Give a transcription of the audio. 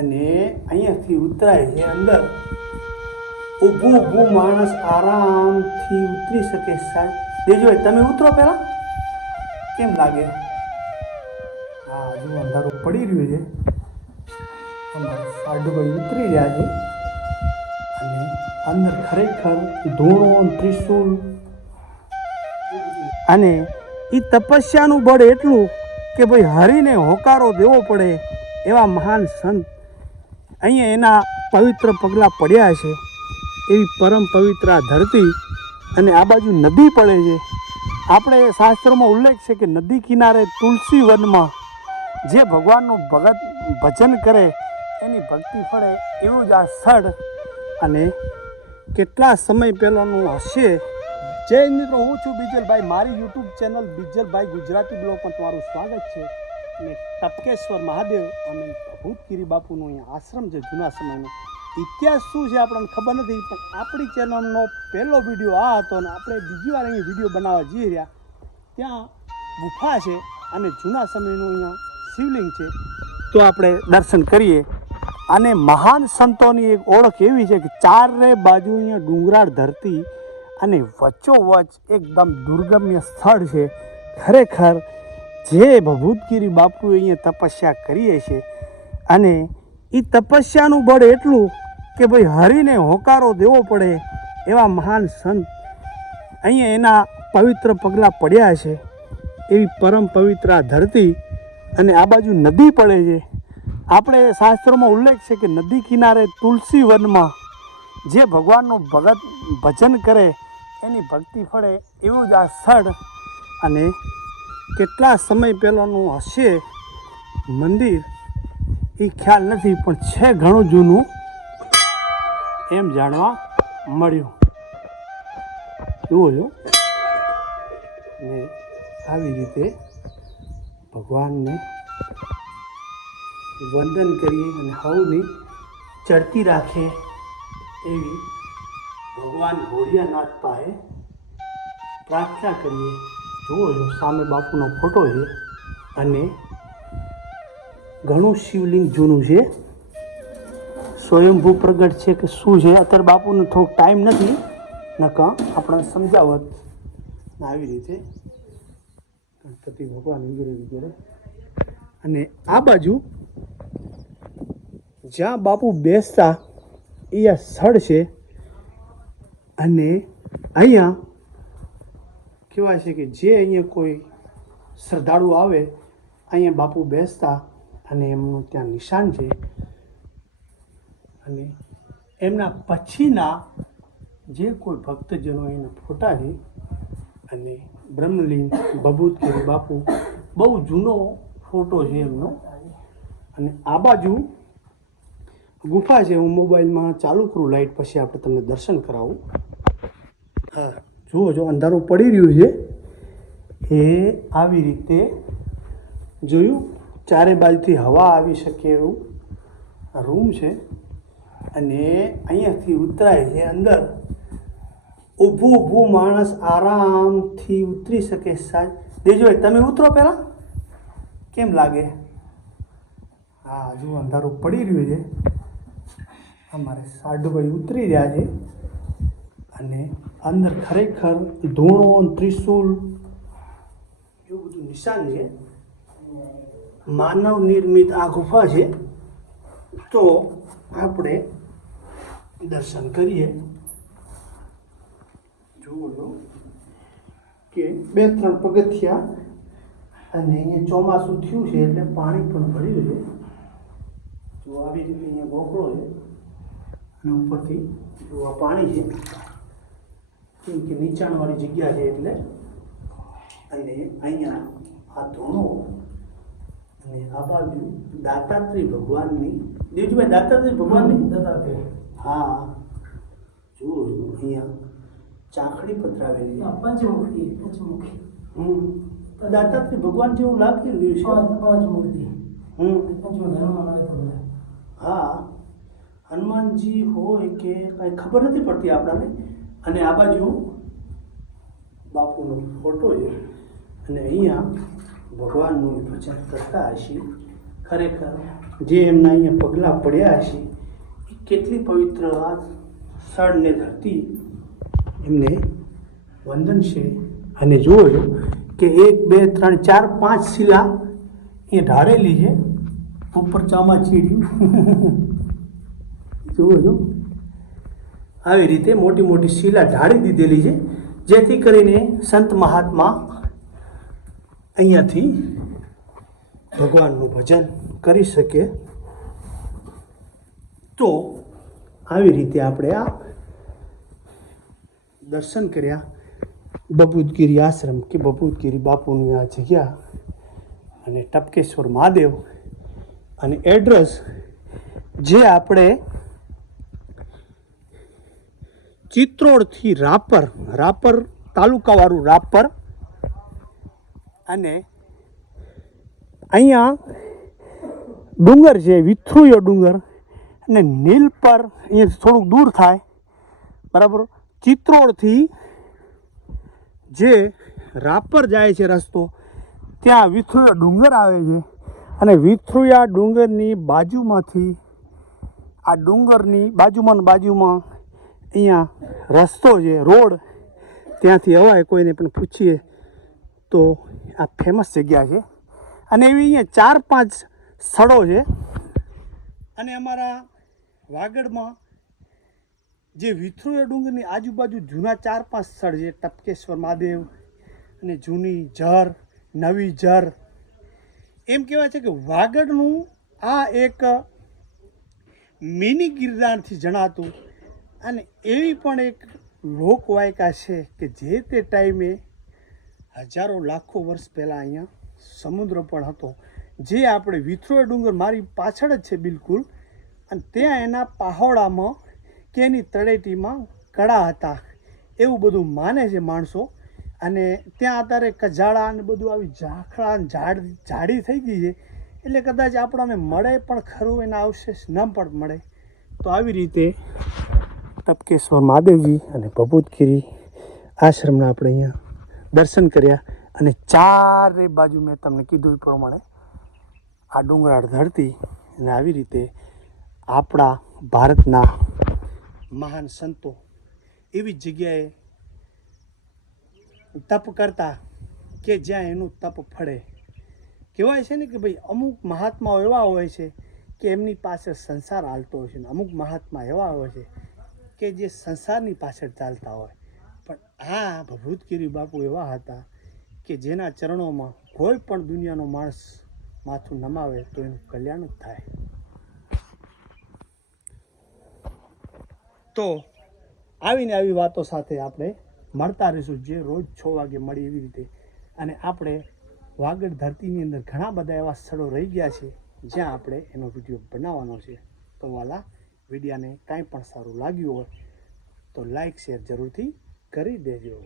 અને અહીંયાથી ઉતરાય છે અંદર ઊભું ઊભું માણસ આરામથી ઉતરી શકે સાહેબ. દેજોભાઈ તમે ઉતરો પહેલાં. કેમ લાગે? હા હજુ અંધારું પડી રહ્યું છે. સાડુભાઈ ઉતરી રહ્યા છે. અને અંદર ખરેખર ધૂણો ત્રિશુલ અને એ તપસ્યાનું બળ એટલું કે ભાઈ હરીને હોકારો દેવો પડે એવા મહાન સંત અહીંયા એના પવિત્ર પગલાં પડ્યા છે. એવી પરમ પવિત્ર આ ધરતી અને આ બાજુ નદી પડે છે. આપણે શાસ્ત્રોમાં ઉલ્લેખ છે કે નદી કિનારે તુલસી વનમાં જે ભગવાનનું ભગત ભજન કરે, એની ભક્તિ ફળે એવું જ આ સ્થળ અને કેટલા સમય પહેલાંનું હશે. જય મિત્રો, હું છું બીજલભાઈ. મારી યુટ્યુબ ચેનલ બીજલભાઈ ગુજરાતી બ્લોગમાં તમારું સ્વાગત છે. અને ટપકેશ્વર મહાદેવ અને ભૂતગીરી બાપુનો અહીંયા આશ્રમ છે જૂના સમયનો. ઇતિહાસ શું છે આપણને ખબર નથી, પણ આપણી ચેનલનો પહેલો વીડિયો આ હતો અને આપણે બીજી વાર અહીં વીડિયો બનાવવા જઈ રહ્યા. ત્યાં ગુફા છે અને જૂના સમયનું અહીંયા શિવલિંગ છે. તો આપણે દર્શન કરીએ. અને મહાન સંતોની એક ઓળખ એવી છે કે ચારે બાજુ અહીંયા ડુંગરાળ ધરતી અને વચ્ચોવચ એકદમ દુર્ગમ્ય સ્થળ છે. ખરેખર જે ભભૂતગીરી બાપુએ અહીંયા તપસ્યા કરીએ છે અને એ તપસ્યાનું બળ એટલું કે ભાઈ હરીને હોકારો દેવો પડે એવા મહાન સંત અહીંયા એના પવિત્ર પગલાં પડ્યા છે. એવી પરમ પવિત્ર ધરતી અને આ બાજુ નદી પડે છે. આપણે શાસ્ત્રોમાં ઉલ્લેખ છે કે નદી કિનારે તુલસી વનમાં જે ભગવાનનું ભગત ભજન કરે એની ભક્તિ ફળે એવું જ આ સ્થળ અને કેટલા સમય પહેલાંનું હશે મંદિર, એ ખ્યાલ નથી, પણ છે ઘણું જૂનું એમ જાણવા મળ્યું. જુઓ જો. ને આવી રીતે ભગવાનને વંદન કરીએ અને હવની ચડતી રાખે એવી ભગવાન ઘોડિયાનાથ પાસે પ્રાર્થના કરીએ. જુઓ છો સામે બાપુનો ફોટો છે અને ઘણું શિવલિંગ જૂનું છે. સ્વયંભૂ પ્રગટ છે કે શું છે? અત્યારે બાપુને થોડોક ટાઈમ નથી. નકા આપણે સમજાવત આવી રીતે ગણપતિ ભગવાન વગેરે વગેરે. અને આ બાજુ જ્યાં બાપુ બેસતા એ આ સ્થળ છે. અને અહીંયા કહેવાય છે કે જે અહીંયા કોઈ શ્રદ્ધાળુ આવે, અહીંયા બાપુ બેસતા અને એમનું ત્યાં નિશાન છે. અને એમના પછીના જે કોઈ ભક્તજનો એના ફોટા છે અને બ્રહ્મલીન ભભૂતગીરી બાપુ, બહુ જૂનો ફોટો છે એમનો. અને આ બાજુ ગુફા છે. હું મોબાઈલમાં ચાલુ કરું, લાઈટ પછી આપણે તમને દર્શન કરાવું. હા. જુઓ, જો અંધારું પડી રહ્યું છે, એ આવી રીતે જોયું. ચારે બાજુથી હવા આવી શકે એવું રૂમ છે અને અહીંયાથી ઉતરાય છે અંદર. ઊભું ઊભું માણસ આરામથી ઉતરી શકે સાહેબ દેજો તમે ઉતરો પહેલાં. કેમ લાગે? હા હજુ અંધારું પડી રહ્યું છે. અમારે સાડુભાઈ ઉતરી રહ્યા છે. અને અંદર ખરેખર ધૂણો ત્રિશુલ એવું બધું નિશાન છે. માનવ નિર્મિત આ ગુફા છે. તો આપણે દર્શન કરીએ. જુઓ કે બે, ત્રણ પગથિયા અને અહીંયા ચોમાસું થયું છે એટલે પાણી પણ ભર્યું છે. જો આવી રીતે અહીંયા ગોખળો છે અને ઉપરથી જો આ પાણી છે. કેમ કે નીચાણવાળી જગ્યા છે એટલે અને અહીંયા આ ધૂણો અને આ બાજુ દાતાત્રી ભગવાનની દેવજીભાઈ દાતાત્રી ભગવાનની? હા. જુઓ અહીંયા ચાખડી પધરાવેલી પંચમુખી પંચમુખી. હમ. દાતાત્રી ભગવાન જેવું લાગી રહ્યું છે. પાંચ મૂર્તિ. છે હમ હા. હનુમાનજી હોય કે કાંઈ ખબર નથી પડતી આપણને. અને આ બાજુ બાપુનો ફોટો છે. અને અહીંયા ભગવાનનું ભજન કરતા હશે. ખરેખર જે એમના અહીંયા પગલાં પડ્યા હશે, એ કેટલી પવિત્ર આ સ્થળને ધરતી એમને વંદન છે. અને જુઓ છો કે એક, બે, ત્રણ, ચાર, પાંચ શિલા એ ઢાળેલી છે. ઉપર ચામાચીડિયું જુઓ છો. આવી રીતે મોટી મોટી શિલા ઢાળી દીધેલી છે, જેથી કરીને સંત મહાત્મા અહીંયાથી ભગવાનનું ભજન કરી શકે. તો આવી રીતે આપણે આ દર્શન કર્યા. બબૂતગીરી આશ્રમ કે બબૂતગીરી બાપુની આ જગ્યા અને ટપકેશ્વર મહાદેવ અને એડ્રેસ જે આપણે ચિત્રોડથી રાપર રાપર તાલુકાવાળું રાપર અને અહીંયા ડુંગર છે વિથ્રુયો ડુંગર અને નીલ પર અહીંયા થોડુંક દૂર થાય, બરાબર? ચિત્રોડથી જે રાપર જાય છે રસ્તો, ત્યાં વિથ્રુયા ડુંગર આવે છે અને વિથ્રુયા ડુંગરની બાજુમાંથી, આ ડુંગરની બાજુમાં બાજુમાં અહીંયા રસ્તો છે, રોડ. ત્યાંથી અવાય કોઈને પણ પૂછીએ તો આ ફેમસ જગ્યા છે. અને એવી અહીંયા ચાર પાંચ સ્થળો છે. અને અમારા વાગડમાં જે વિથ્રુય ડુંગરની આજુબાજુ જૂના ચાર પાંચ સ્થળ છે. ટપકેશ્વર મહાદેવ અને જૂની ઝર નવી ઝર એમ કહેવાય છે કે વાગડનું આ એક મિની ગિરનારથી જણાતું અને એવી પણ એક લોકવાયકા છે કે જે તે ટાઈમે હજારો લાખો વર્ષ પહેલાં અહીંયા સમુદ્ર પણ હતો. જે આપણે વિથ્રોય ડુંગર મારી પાછળ જ છે બિલકુલ. અને ત્યાં એના પાહોડામાં કે એની તળેટીમાં કળા હતા. એવું બધું માને છે માણસો. અને ત્યાં અત્યારે કજાળા અને બધું આવી અને ઝાડ, ઝાડી થઈ ગઈ છે. એટલે કદાચ આપણને મળે પણ ખરું, એના અવશેષ ન પણ મળે. તો આવી રીતે ટપકેશ્વર મહાદેવજી અને ભભૂતગીરી આશ્રમના આપણે અહીંયા દર્શન કર્યા અને ચારે બાજુ મેં તમને કીધું એ પ્રમાણે આ ડુંગરાળ ધરતી અને આવી રીતે આપણા ભારતના મહાન સંતો એવી જગ્યાએ તપ કરતા કે જ્યાં એનું તપ ફળે. કહેવાય છે ને કે ભાઈ અમુક મહાત્માઓ એવા હોય છે કે એમની પાસે સંસાર હાલતો હોય છે ને અમુક મહાત્મા એવા હોય છે કે જે સંસારની પાછળ ચાલતા હોય. પણ આ ભભૂતગીરી બાપુ એવા હતા કે જેના ચરણોમાં કોઈ પણ દુનિયાનો માણસ માથું નમાવે તો એનું કલ્યાણ જ થાય. તો આવીને આવી વાતો સાથે આપણે મળતા રહીશું જે રોજ છ વાગે મળી એવી રીતે. અને આપણે વાગડ ધરતીની અંદર ઘણા બધા એવા સ્થળો રહી ગયા છે જ્યાં આપણે એનો વીડિયો બનાવવાનો છે. તો વાલા વિડીયાને કાંઈ પણ સારું લાગ્યું હોય તો લાઈક શેર જરૂરથી કરી દેજો.